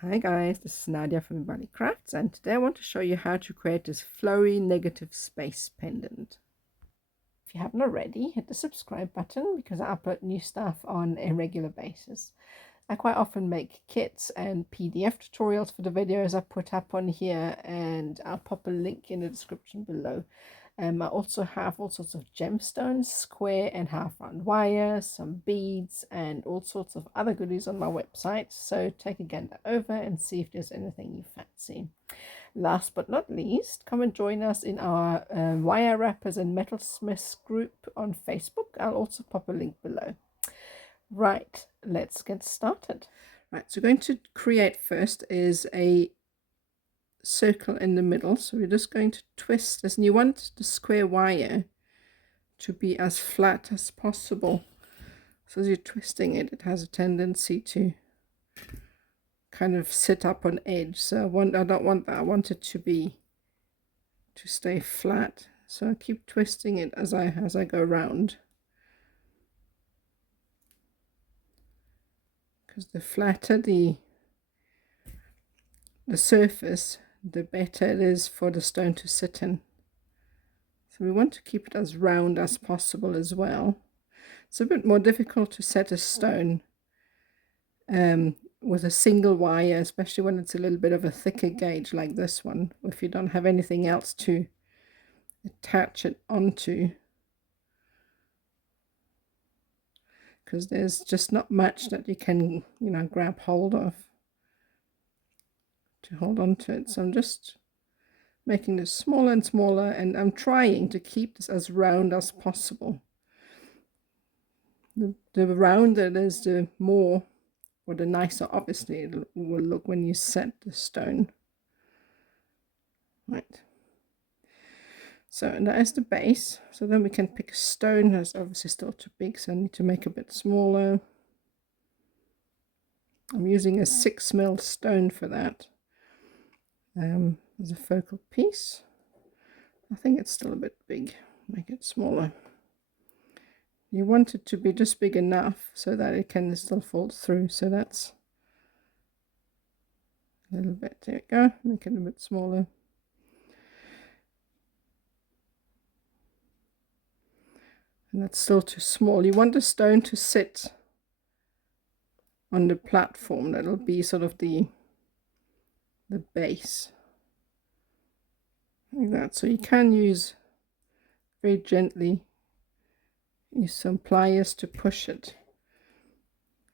Hi guys, this is Nadia from Imbali Crafts, and today I want to show you how to create this flowy negative space pendant. If you haven't already, hit the subscribe button because I upload new stuff on a regular basis. I quite often make kits and PDF tutorials for the videos I put up on here, and I'll pop a link in the description below. I also have all sorts of gemstones, square and half round wire, some beads, and all sorts of other goodies on my website. So take a gander over and see if there's anything you fancy. Last but not least, come and join us in our wire wrappers and metalsmiths group on Facebook. I'll also pop a link below. Right, let's get started. Right, so going to create first is a circle in the middle. So we're just going to twist this, and you want the square wire to be as flat as possible. So as you're twisting it, it has a tendency to kind of sit up on edge. So I don't want that. I want it to stay flat. So I keep twisting it as I go around. Because the flatter the surface, the better it is for the stone to sit in. So we want to keep it as round as possible as well. It's a bit more difficult to set a stone with a single wire, especially when it's a little bit of a thicker gauge like this one, if you don't have anything else to attach it onto, because there's just not much that you can, grab hold of to hold on to it. So I'm just making this smaller and smaller, and I'm trying to keep this as round as possible. The rounder it is, the more, or the nicer obviously it will look when you set the stone. Right, so that is the base. So then we can pick a stone. That's obviously still too big, so I need to make a bit smaller. I'm using a 6mm stone for that as a focal piece. I think it's still a bit big. Make it smaller. You want it to be just big enough so that it can still fold through. So that's a little bit. There we go. Make it a bit smaller. And that's still too small. You want the stone to sit on the platform. That'll be sort of the base, like that. So you can use very gently, use some pliers to push it,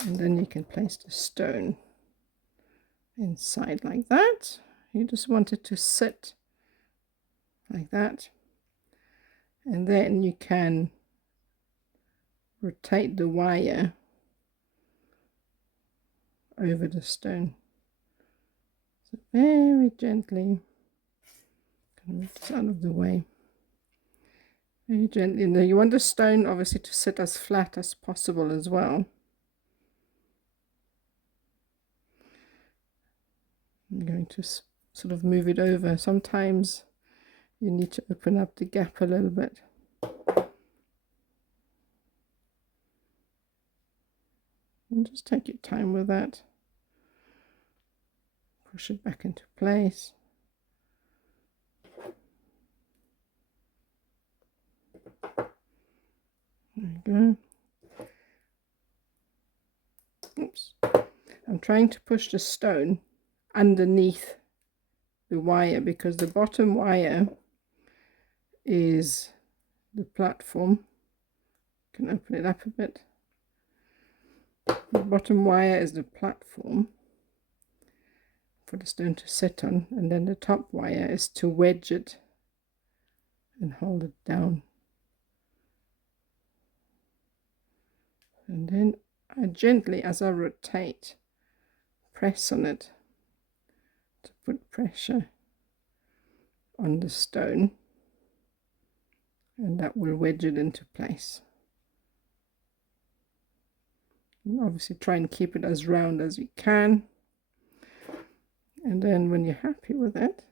and then you can place the stone inside like that. You just want it to sit like that, and then you can rotate the wire over the stone. So very gently, move this out of the way. Very gently. Now you want the stone obviously to sit as flat as possible as well. I'm going to sort of move it over. Sometimes you need to open up the gap a little bit. And just take your time with that. Push it back into place. There we go. Oops. I'm trying to push the stone underneath the wire, because the bottom wire is the platform. Can open it up a bit. The bottom wire is the platform for the stone to sit on, and then the top wire is to wedge it and hold it down. And then I gently, as I rotate, press on it to put pressure on the stone, and that will wedge it into place. And obviously try and keep it as round as you can, and then when you're happy with it,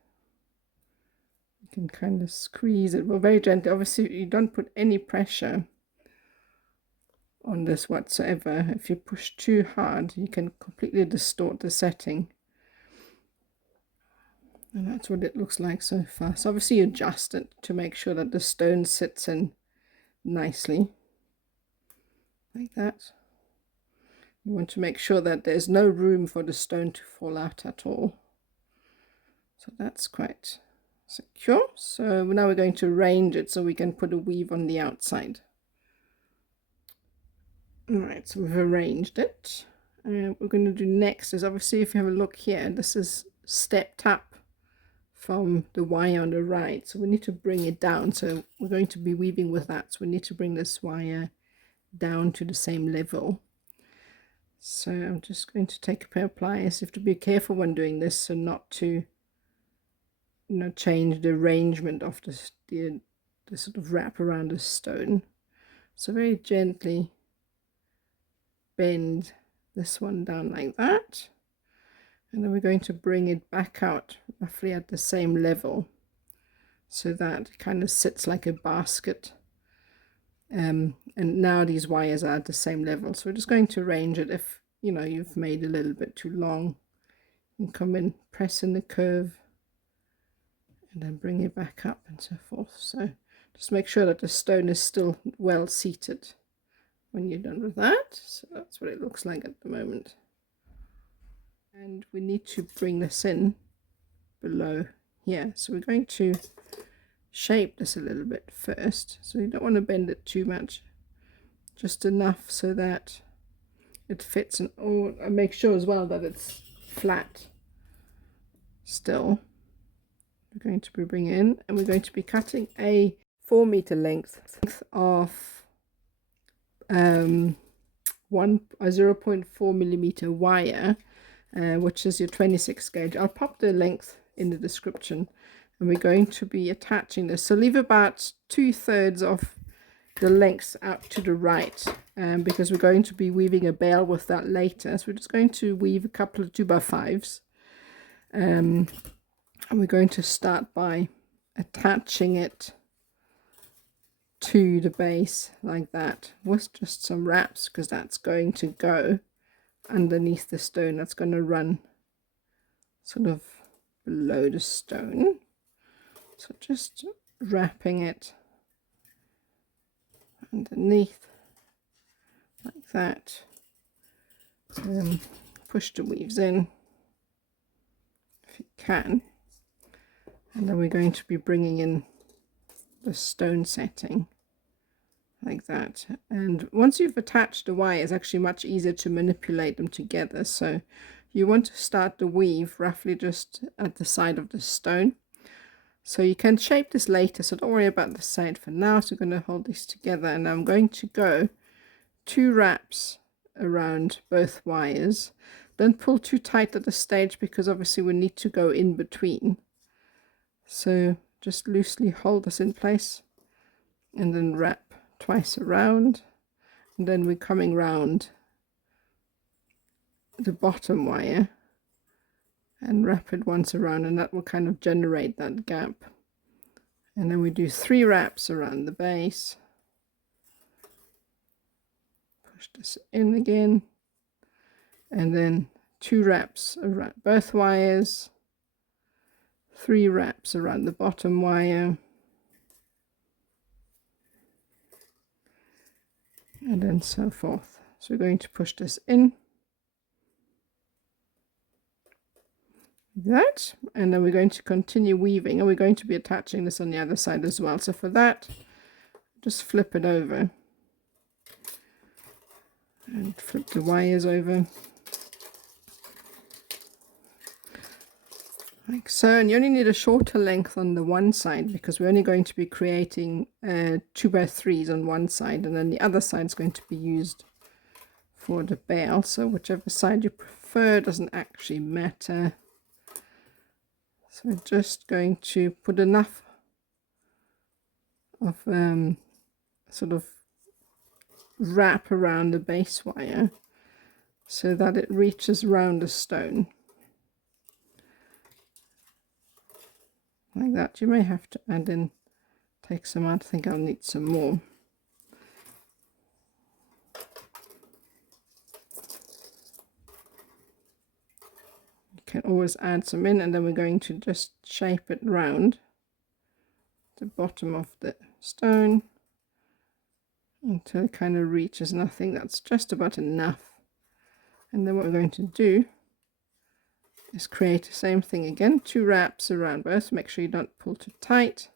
you can kind of squeeze it, but very gently. Obviously you don't put any pressure on this whatsoever. If you push too hard, you can completely distort the setting. And that's what it looks like so far. So obviously you adjust it to make sure that the stone sits in nicely, like that. You want to make sure that there's no room for the stone to fall out at all. So that's quite secure. So now we're going to arrange it so we can put a weave on the outside. All right, so we've arranged it. And what we're going to do next is, obviously, if you have a look here, this is stepped up from the wire on the right. So we need to bring it down. So we're going to be weaving with that. So we need to bring this wire down to the same level. So I'm just going to take a pair of pliers. You have to be careful when doing this, so not to, change the arrangement of the sort of wrap around the stone. So very gently bend this one down like that, and then we're going to bring it back out roughly at the same level so that it kind of sits like a basket. And now these wires are at the same level, so we're just going to arrange it. If you've made a little bit too long, you can come in, press in the curve, and then bring it back up and so forth. So just make sure that the stone is still well seated when you're done with that. So that's what it looks like at the moment. And we need to bring this in below here. So we're going to shape this a little bit first. So you don't want to bend it too much, just enough so that it fits, and make sure as well that it's flat still. We're going to be bringing in, and we're going to be cutting a 4-meter length of 0.4 millimeter wire, which is your 26 gauge. I'll pop the length in the description, and we're going to be attaching this. So leave about 2/3 of the length out to the right, because we're going to be weaving a bale with that later. So we're just going to weave a couple of 2x5s, and we're going to start by attaching it to the base like that with just some wraps, because that's going to go underneath the stone. That's going to run sort of below the stone. So just wrapping it underneath like that. Push the weaves in if you can, and then we're going to be bringing in the stone setting like that. And once you've attached the wire, it's actually much easier to manipulate them together. So you want to start the weave roughly just at the side of the stone. So you can shape this later, so don't worry about the side for now. So we're going to hold these together, and I'm going to go 2 wraps around both wires. Don't pull too tight at the stage, because obviously we need to go in between. So just loosely hold this in place, and then wrap twice around, and then we're coming round the bottom wire and wrap it once around, and that will kind of generate that gap. And then we do 3 wraps around the base, push this in again, and then 2 wraps around both wires, 3 wraps around the bottom wire, and then so forth. So we're going to push this in like that, and then we're going to continue weaving, and we're going to be attaching this on the other side as well. So for that, just flip it over and flip the wires over like so. And you only need a shorter length on the one side, because we're only going to be creating 2x3s on one side, and then the other side is going to be used for the bale. So whichever side you prefer, doesn't actually matter. So we're just going to put enough of sort of wrap around the base wire so that it reaches around the stone like that. You may have to add in, take some out. I think I'll need some more. You can always add some in, and then we're going to just shape it round the bottom of the stone until it kind of reaches, and I think that's just about enough. And then what we're going to do is create the same thing again, 2 wraps around both. Make sure you don't pull too tight,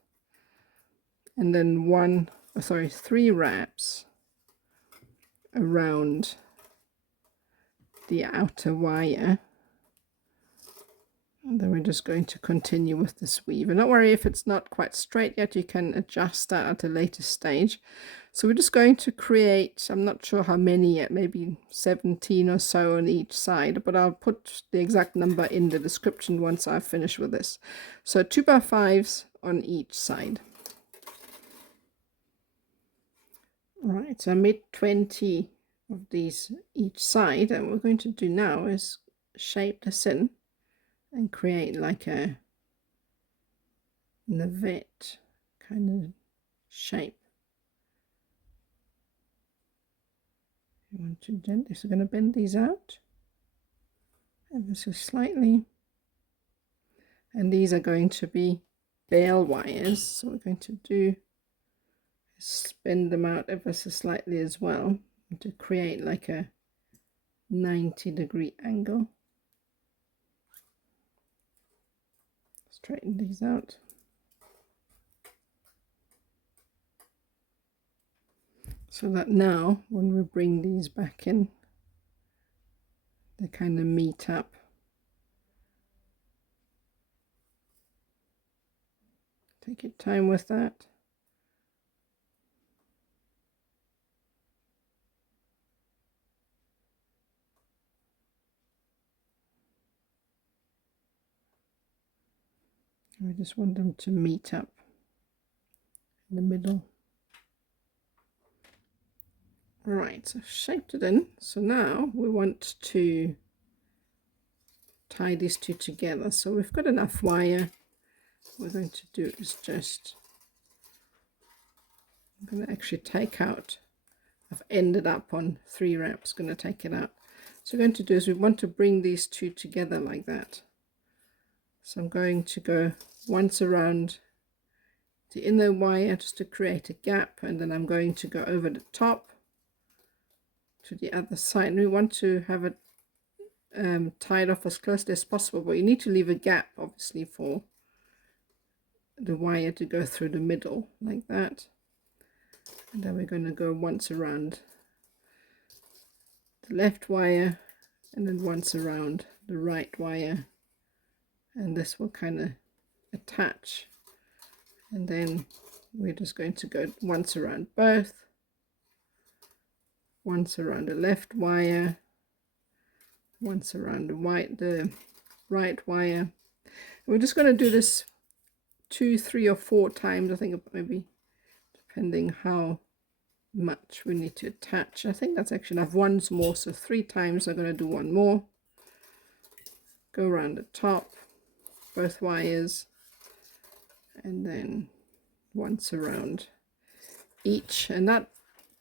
and then 3 wraps around the outer wire, and then we're just going to continue with this weave. And don't worry if it's not quite straight yet, you can adjust that at a later stage. So we're just going to create, I'm not sure how many yet, maybe 17 or so on each side, but I'll put the exact number in the description once I've finished with this. So 2x5s on each side. Right, so I made 20 of these each side, and what we're going to do now is shape this in and create like a navette kind of shape. You want to gently, so we're going to bend these out ever so slightly, and these are going to be bale wires, so what we're going to do is bend them out ever so slightly as well to create like a 90-degree angle. Straighten these out. So that now when we bring these back in, they kind of meet up. Take your time with that. I just want them to meet up in the middle. Right, so I've shaped it in. So now we want to tie these two together. So we've got enough wire. What we're going to do is just, I'm going to actually take out, I've ended up on 3 wraps, going to take it out. So what we're going to do is we want to bring these two together like that. So I'm going to go once around the inner wire just to create a gap, and then I'm going to go over the top to the other side. And we want to have it tied off as closely as possible, but you need to leave a gap obviously for the wire to go through the middle like that. And then we're going to go once around the left wire and then once around the right wire, and this will kind of attach, and then we're just going to go once around both, once around the left wire, once around the right wire. We're just going to do this 2, 3 or 4 times, I think, maybe depending how much we need to attach. I think that's actually enough. Once more, so 3 times. I'm going to do one more, go around the top, both wires, and then once around each, and that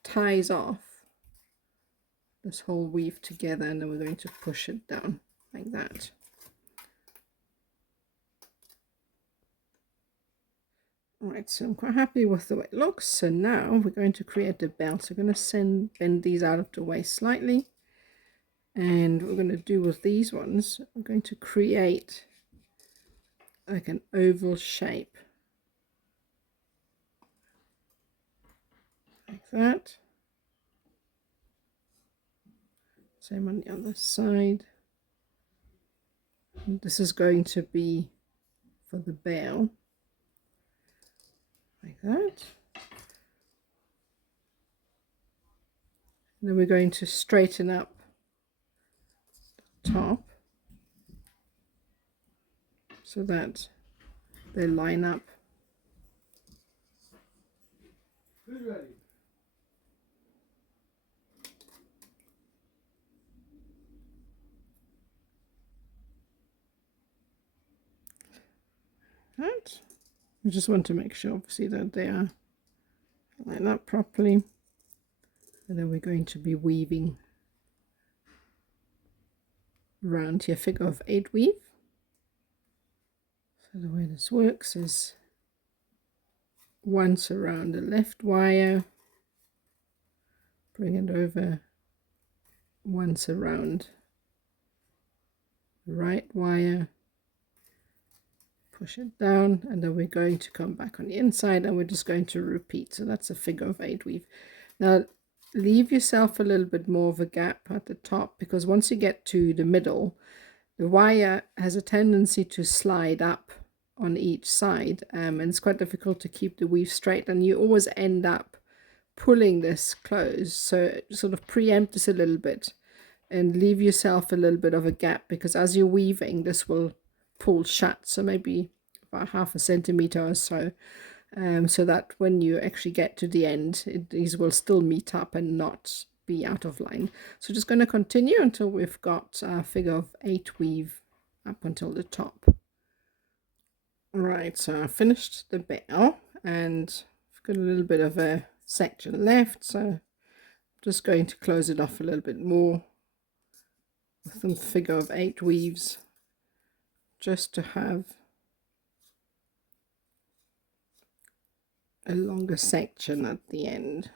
ties off this whole weave together, and then we're going to push it down like that. Alright, so I'm quite happy with the way it looks. So now we're going to create the belt. So we're going to bend these out of the way slightly, and what we're going to do with these ones, we're going to create like an oval shape like that. Same on the other side. And this is going to be for the bale like that. And then we're going to straighten up the top so that they line up. Right. We just want to make sure obviously that they are lined up properly, and then we're going to be weaving around here, figure of 8 weave. So the way this works is once around the left wire, bring it over once around the right wire, push it down, and then we're going to come back on the inside and we're just going to repeat. So that's a figure of 8 weave. Now leave yourself a little bit more of a gap at the top, because once you get to the middle, the wire has a tendency to slide up on each side, and it's quite difficult to keep the weave straight, and you always end up pulling this close. So sort of preempt this a little bit and leave yourself a little bit of a gap, because as you're weaving this will pull shut, so maybe about 1/2 centimeter or so, so that when you actually get to the end, these will still meet up and not be out of line. So just going to continue until we've got a figure of 8 weave up until the top. Right, so I finished the bell and I've got a little bit of a section left, so I'm just going to close it off a little bit more with some figure of 8 weaves, just to have a longer section at the end.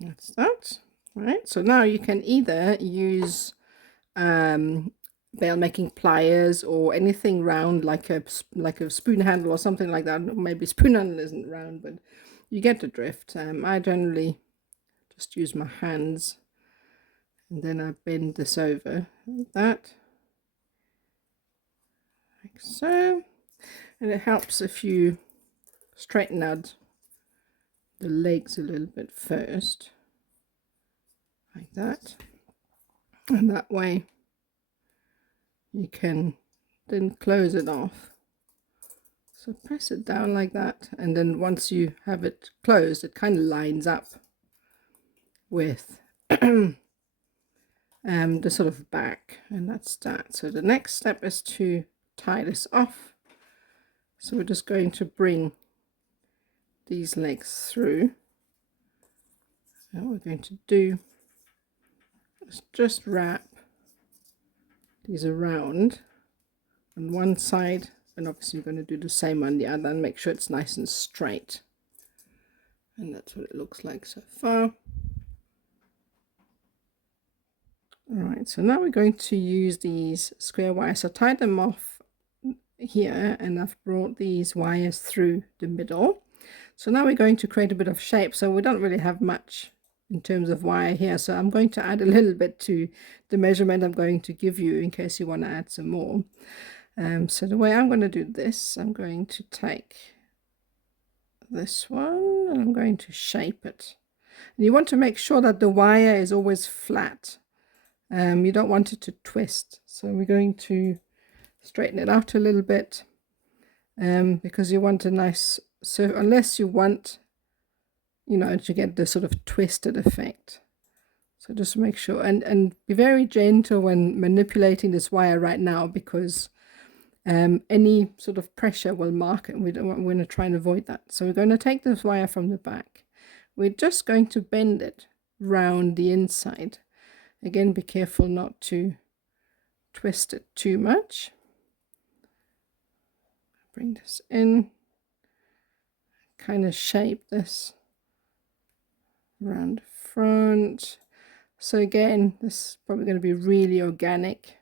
That's that. Right, so now you can either use bail making pliers or anything round, like a spoon handle or something like that. Maybe spoon handle isn't round, but you get the drift. I generally just use my hands, and then I bend this over like that, like so, and it helps if you straighten out the legs a little bit first, like that, and that way you can then close it off. So press it down like that, and then once you have it closed, it kind of lines up with the sort of back, and that's that. So the next step is to tie this off. So we're just going to bring these legs through, and what we're going to do is just wrap these around on one side, and obviously we're going to do the same on the other and make sure it's nice and straight. And that's what it looks like so far. Alright, so now we're going to use these square wires. So I tied them off here, and I've brought these wires through the middle. So now we're going to create a bit of shape. So we don't really have much in terms of wire here, so I'm going to add a little bit to the measurement I'm going to give you in case you want to add some more. So the way I'm going to do this, I'm going to take this one and I'm going to shape it. And you want to make sure that the wire is always flat. You don't want it to twist, so we're going to straighten it out a little bit, because you want a nice, so unless you want, you know, to get the sort of twisted effect. So just make sure, and be very gentle when manipulating this wire right now, because any sort of pressure will mark it. We're going to try and avoid that. So we're going to take this wire from the back. We're just going to bend it round the inside. Again, be careful not to twist it too much. Bring this in, kind of shape this around the front. So again, this is probably going to be really organic.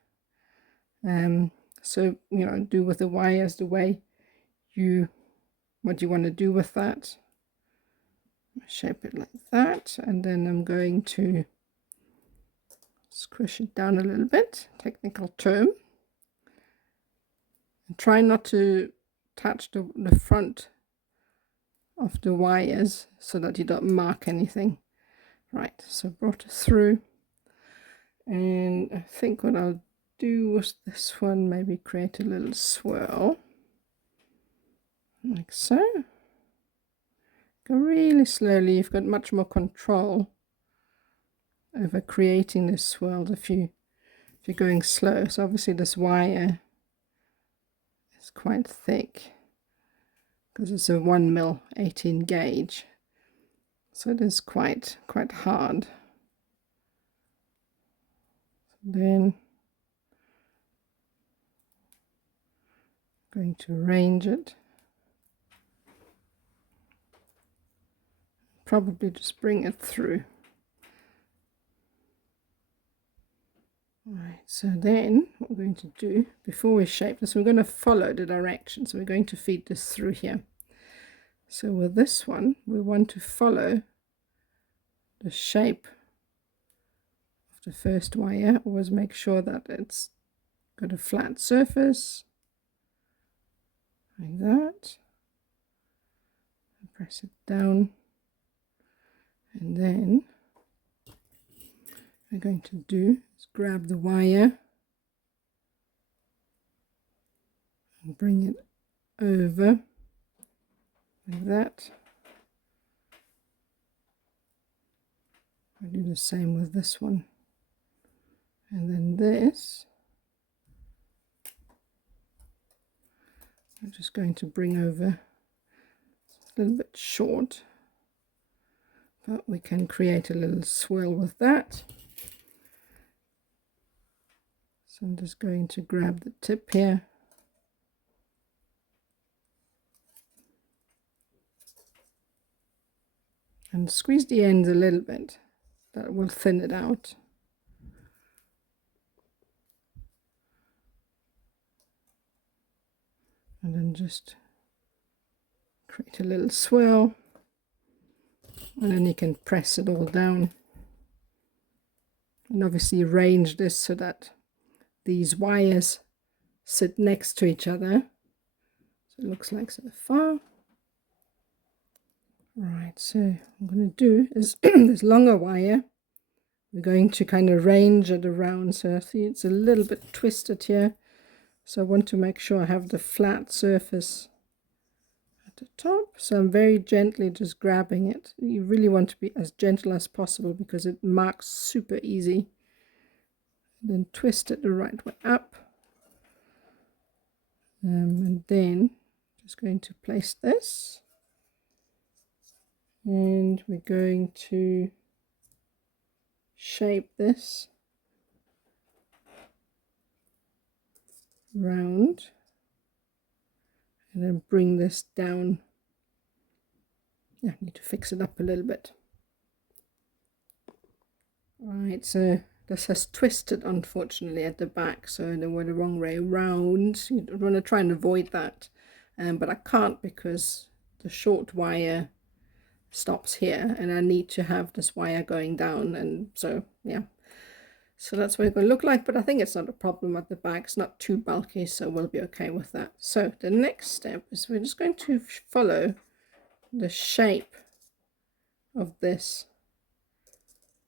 So, you know, do with the wires the way what you want to do with that. Shape it like that, and then I'm going to squish it down a little bit, technical term. And try not to touch the front of the wires so that you don't mark anything. Right, so brought it through, and I think what I'll do with this one, maybe create a little swirl like so. Go really slowly. You've got much more control over creating this swirl if you're going slow. So obviously this wire is quite thick because it's a 1mm 18 gauge, so it is quite hard. Then Going to arrange it. Probably just bring it through. Right, so then what we're going to do before we shape this, we're going to follow the direction. So we're going to feed this through here. So with this one, we want to follow the shape of the first wire. Always make sure that it's got a flat surface, like that. Press it down, and then what we're going to do is grab the wire and bring it over like that. I'll do the same with this one, and then this I'm just going to bring over. It's a little bit short, but we can create a little swirl with that. So I'm just going to grab the tip here and squeeze the ends a little bit. That will thin it out. And then just create a little swirl, and then you can press it all down. And obviously arrange this so that these wires sit next to each other. So it looks like so far. Right, so what I'm going to do is this longer wire, we're going to kind of arrange it around. So I see it's a little bit twisted here. So I want to make sure I have the flat surface at the top. So I'm very gently just grabbing it. You really want to be as gentle as possible because it marks super easy. Then twist it the right way up. And then just going to place this. And we're going to shape this round and then bring this down. Yeah, I need to fix it up a little bit. Right, so this has twisted unfortunately at the back, so they were the wrong way around. You want to try and avoid that, but I can't because the short wire stops here and I need to have this wire going down, and so yeah, so that's what it's going to look like. But I think it's not a problem at the back. It's not too bulky, so we'll be okay with that. So the next step is we're just going to follow the shape of this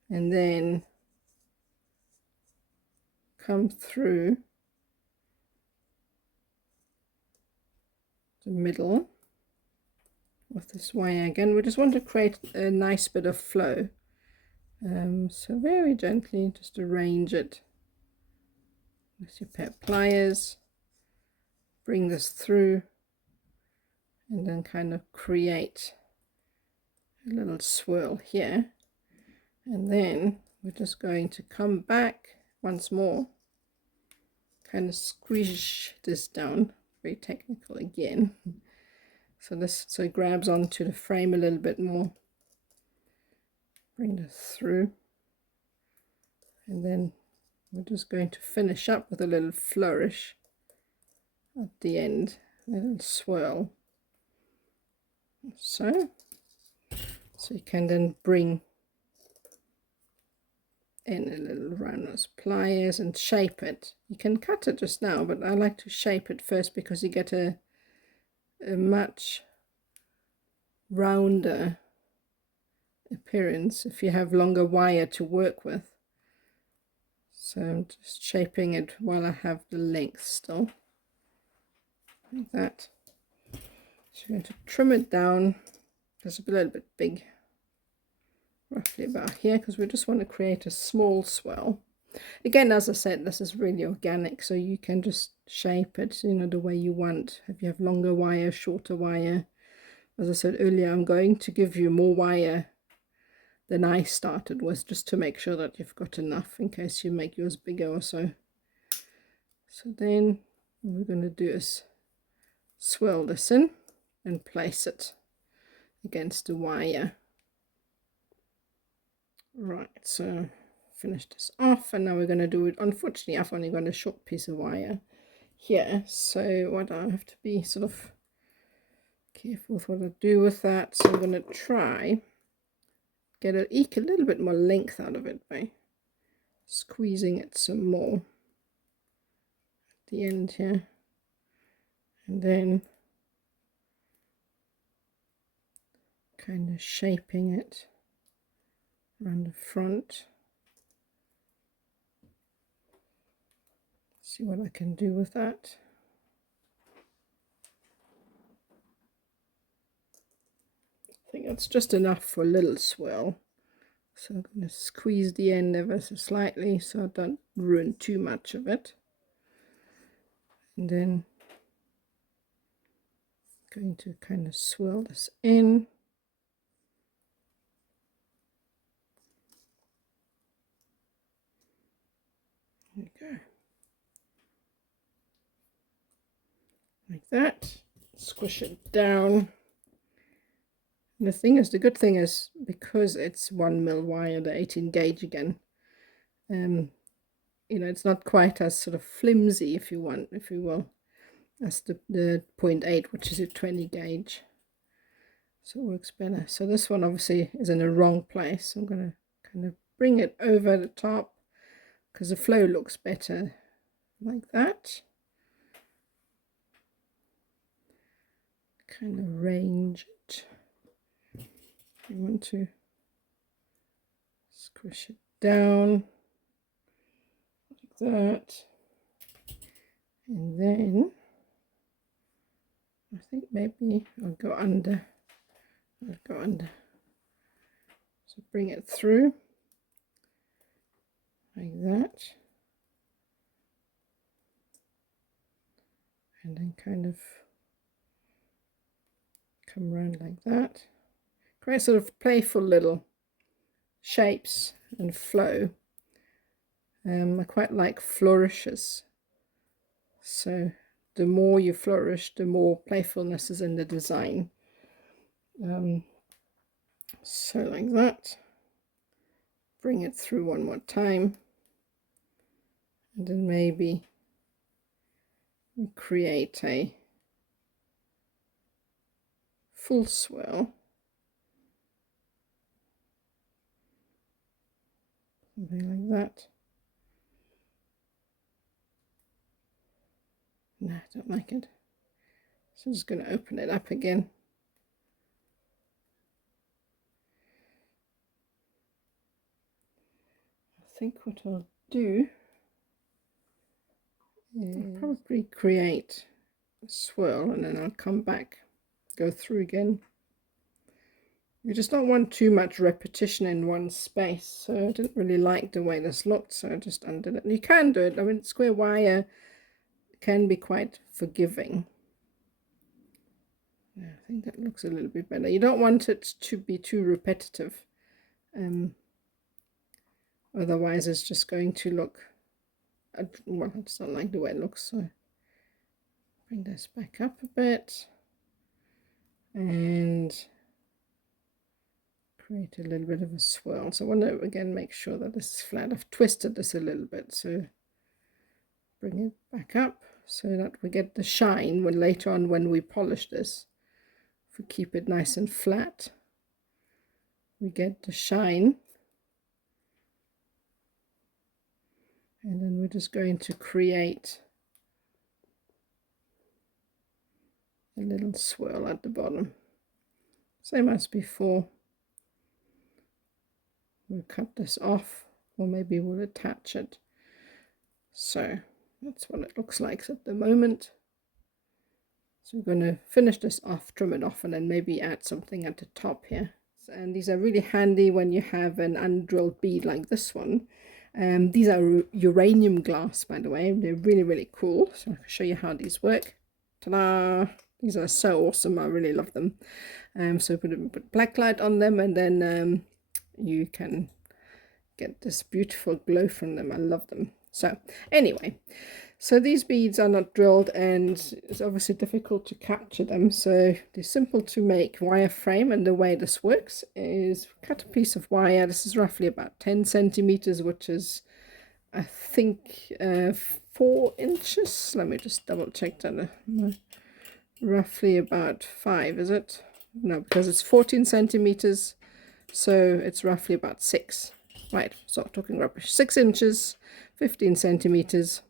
and then come through the middle with this wire again. We just want to create a nice bit of flow, so very gently just arrange it with your pair of pliers, bring this through and then kind of create a little swirl here, and then we're just going to come back once more, kind of squeeze this down, very technical again. So it grabs onto the frame a little bit more. Bring this through. And then we're just going to finish up with a little flourish at the end, a little swirl. So you can then bring in a little round those pliers and shape it. You can cut it just now, but I like to shape it first because you get a much rounder appearance if you have longer wire to work with. So I'm just shaping it while I have the length still, like that. So I'm going to trim it down. It's a little bit big, roughly about here, because we just want to create a small swell. Again, as I said, this is really organic, so you can just shape it, you know, the way you want. If you have longer wire, shorter wire. As I said earlier, I'm going to give you more wire than I started with, just to make sure that you've got enough in case you make yours bigger or so. So then what we're going to do is swirl this in and place it against the wire. Right, so finish this off, and now we're going to do it. Unfortunately, I've only got a short piece of wire here, so what I have to be sort of careful with what I do with that. So I'm going to try eke a little bit more length out of it by squeezing it some more at the end here, and then kind of shaping it around the front. See what I can do with that. I think that's just enough for a little swirl. So I'm going to squeeze the end ever so slightly so I don't ruin too much of it. And then going to kind of swirl this in. There we go. Like that. Squish it down. And the good thing is, because it's 1mm wire, the 18 gauge again, you know, it's not quite as sort of flimsy, if you will, as the 0.8, which is a 20 gauge. So it works better. So this one obviously is in the wrong place. I'm going to kind of bring it over the top because the flow looks better like that. Kind of range it. You want to squish it down like that, and then I think maybe I'll go under. So bring it through like that, and then kind of come around like that. Create sort of playful little shapes and flow. I quite like flourishes. So the more you flourish, the more playfulness is in the design. So like that. Bring it through one more time. And then maybe we create a full swirl. Something like that. No, I don't like it. So I'm just going to open it up again. I think what I'll do is I'll probably create a swirl, and then I'll come back, go through again. You just don't want too much repetition in one space, so I didn't really like the way this looked, so I just undid it. And you can do it. I mean, square wire can be quite forgiving. Yeah, I think that looks a little bit better. You don't want it to be too repetitive, otherwise it's just going to look, well, I just don't like the way it looks. So bring this back up a bit and create a little bit of a swirl. So I want to again make sure that this is flat. I've twisted this a little bit, so bring it back up so that we get the shine when later on when we polish this. If we keep it nice and flat, we get the shine. And then we're just going to create a little swirl at the bottom, same as before. We'll cut this off, or maybe we'll attach it. So that's what it looks like at the moment. So we're going to finish this off, trim it off, and then maybe add something at the top here. And these are really handy when you have an undrilled bead like this one. These are uranium glass, by the way. They're really, really cool. So I'll show you how these work. Ta-da! These are so awesome. I really love them. So put black light on them, and then you can get this beautiful glow from them. I love them. So anyway, So these beads are not drilled, and it's obviously difficult to capture them, so they're simple to make. Wireframe, and the way this works is cut a piece of wire. This is roughly about 10 centimeters, which is I think 4 inches. Let me just double check that. Roughly about 5, is it? No, because it's 14 centimeters, so it's roughly about 6. Right, stop talking rubbish. 6 inches, 15 centimeters,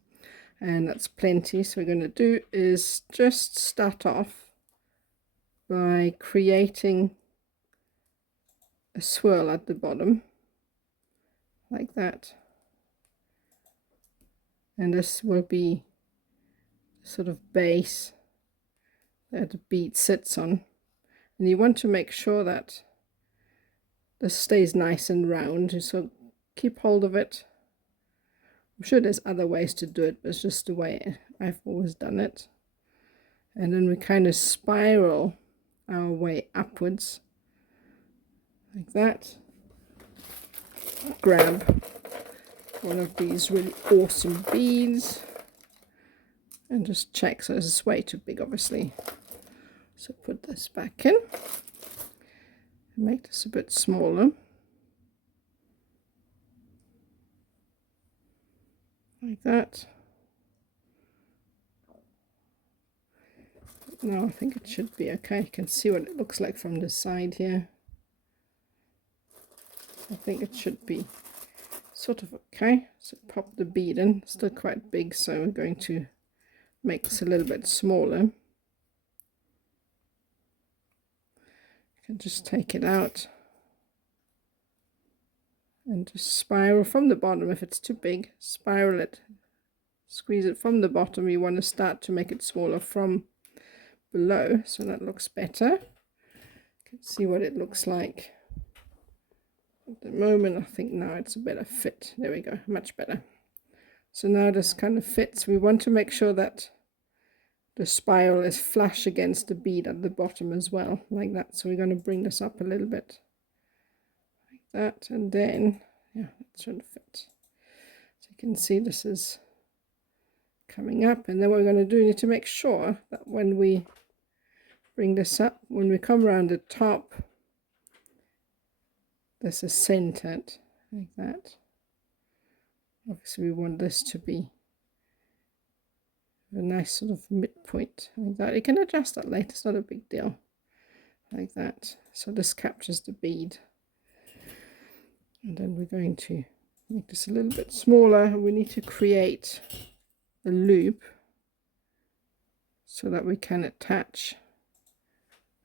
and that's plenty. So we're going to do is just start off by creating a swirl at the bottom, like that. And this will be sort of base that the bead sits on, and you want to make sure that this stays nice and round, so keep hold of it. I'm sure there's other ways to do it, but it's just the way I've always done it. And then we kind of spiral our way upwards like that. Grab one of these really awesome beads and just check. So this is way too big, obviously, so put this back in and make this a bit smaller, like that. Now I think it should be okay. You can see what it looks like from the side here. I think it should be sort of okay. So pop the bead in. Still quite big, so we're going to make this a little bit smaller. You can just take it out and just spiral from the bottom. If it's too big, spiral it, squeeze it from the bottom. You want to start to make it smaller from below, so that looks better. You can see what it looks like at the moment. I think now it's a better fit. There we go, much better. So now this kind of fits. We want to make sure that the spiral is flush against the bead at the bottom as well, like that. So we're going to bring this up a little bit like that, and then yeah, that should fit. So you can see this is coming up, and then what we're going to do, we need to make sure that when we bring this up, when we come around the top, this is centered like that. Obviously we want this to be a nice sort of midpoint like that. You can adjust that later, it's not a big deal, like that. So this captures the bead, and then we're going to make this a little bit smaller, and we need to create a loop so that we can attach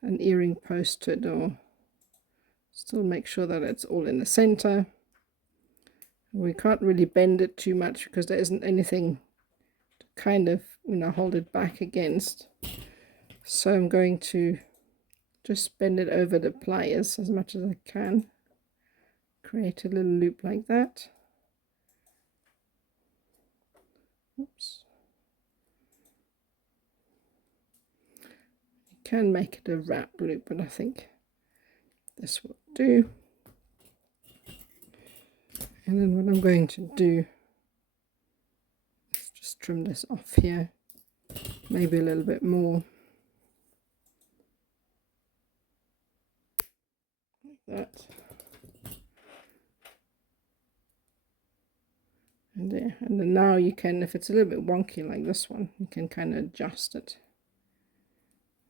an earring post to it, or still make sure that it's all in the center. We can't really bend it too much because there isn't anything to kind of, you know, hold it back against. So I'm going to just bend it over the pliers as much as I can. Create a little loop like that. Oops. You can make it a wrap loop, but I think this will do. And then what I'm going to do is just trim this off here, maybe a little bit more, like that. And there. And then now you can, if it's a little bit wonky like this one, you can kind of adjust it.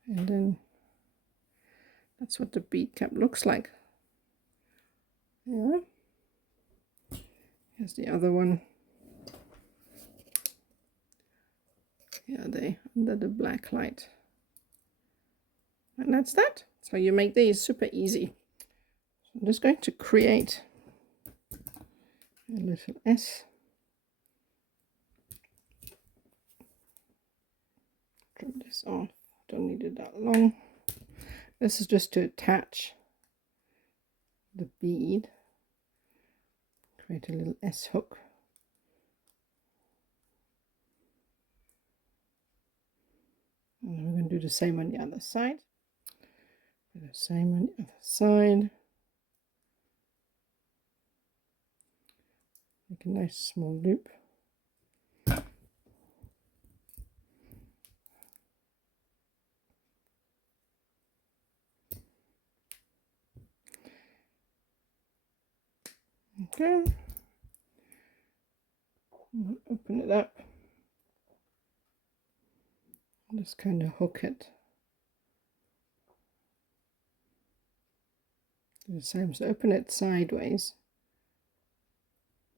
And then that's what the bead cap looks like. Yeah. Here's the other one. Yeah, they under the black light. And that's that. So you make these super easy. So I'm just going to create a little S. Trim this off. Don't need it that long. This is just to attach the bead. Create a little S hook. And we're going to do the same on the other side. Do the same on the other side. Make a nice small loop. Okay. Open it up. Just kind of hook it. Do the same. So open it sideways.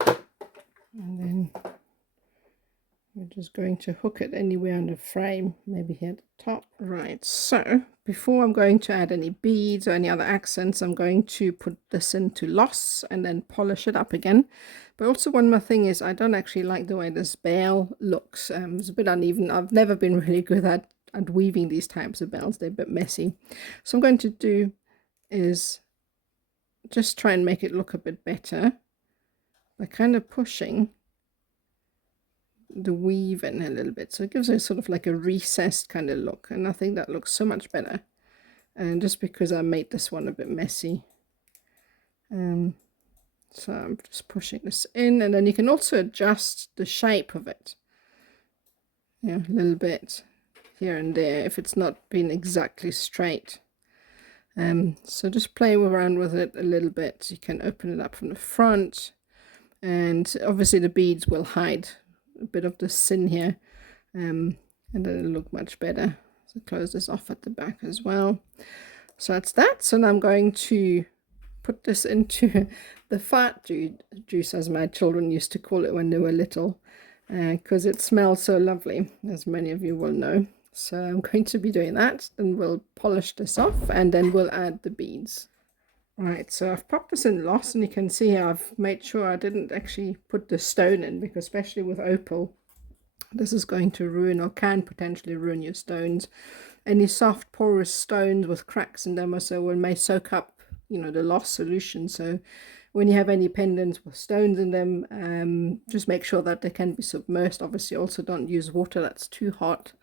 And then we're just going to hook it anywhere on the frame, maybe here at the top. Right, so before I'm going to add any beads or any other accents, I'm going to put this into loss and then polish it up again. But also one more thing is I don't actually like the way this bell looks. It's a bit uneven. I've never been really good at weaving these types of bells. They're a bit messy. So I'm going to do is just try and make it look a bit better by kind of pushing the weave in a little bit, so it gives it sort of like a recessed kind of look, and I think that looks so much better. And just because I made this one a bit messy, so I'm just pushing this in, and then you can also adjust the shape of it, a little bit here and there if it's not been exactly straight. So just play around with it a little bit. You can open it up from the front, and obviously the beads will hide a bit of the sin here, and then it'll look much better. So close this off at the back as well. So that's that. So now I'm going to put this into the fart juice, as my children used to call it when they were little, because it smells so lovely, as many of you will know. So I'm going to be doing that, and we'll polish this off, and then we'll add the beads. Right, so I've popped this in loss, and you can see I've made sure I didn't actually put the stone in, because especially with opal, this is going to ruin, or can potentially ruin, your stones. Any soft porous stones with cracks in them or so may soak up, the loss solution. So when you have any pendants with stones in them, just make sure that they can be submerged. Obviously also don't use water that's too hot,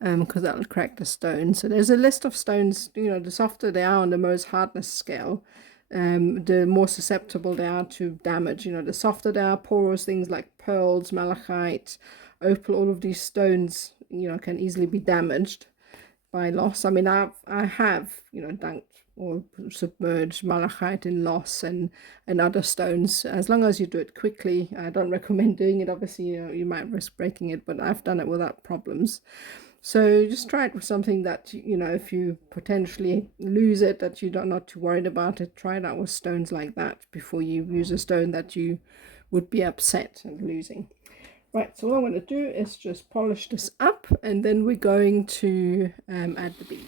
because that'll crack the stone. So there's a list of stones, the softer they are on the Mohs hardness scale, the more susceptible they are to damage. The softer they are, porous things like pearls, malachite, opal, all of these stones, can easily be damaged by loss. I mean, I have, dunked or submerged malachite in loss and other stones. As long as you do it quickly. I don't recommend doing it. Obviously, you might risk breaking it, but I've done it without problems. So just try it with something that, if you potentially lose it, that you're not too worried about it. Try it out with stones like that before you use a stone that you would be upset at losing. Right, so what I'm going to do is just polish this up, and then we're going to add the beads.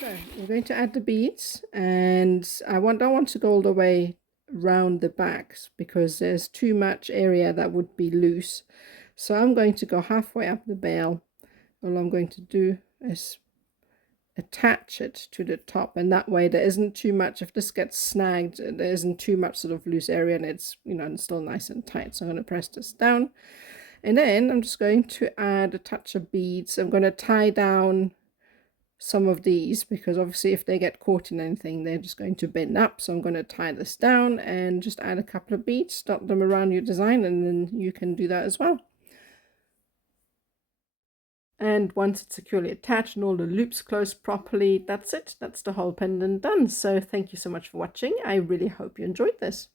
So we're going to add the beads, and I don't want to go all the way round the backs because there's too much area that would be loose. So I'm going to go halfway up the bale. All I'm going to do is attach it to the top, and that way there isn't too much, if this gets snagged, there isn't too much sort of loose area, and it's it's still nice and tight. So I'm going to press this down, and then I'm just going to add a touch of beads. I'm going to tie down some of these because obviously if they get caught in anything, they're just going to bend up. So I'm going to tie this down and just add a couple of beads, dot them around your design, and then you can do that as well. And once it's securely attached and all the loops closed properly, that's it. That's the whole pendant done. So thank you so much for watching. I really hope you enjoyed this.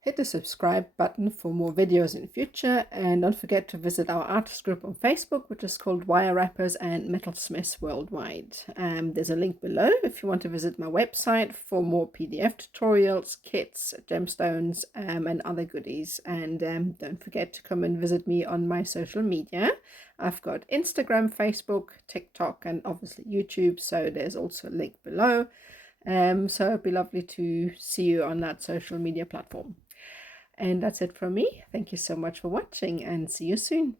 Hit the subscribe button for more videos in the future, and don't forget to visit our artist group on Facebook, which is called Wire Wrappers and Metalsmiths Worldwide. There's a link below if you want to visit my website for more PDF tutorials, kits, gemstones, and other goodies. And don't forget to come and visit me on my social media. I've got Instagram, Facebook, TikTok, and obviously YouTube, so there's also a link below. So it'd be lovely to see you on that social media platform. And that's it from me. Thank you so much for watching, and see you soon.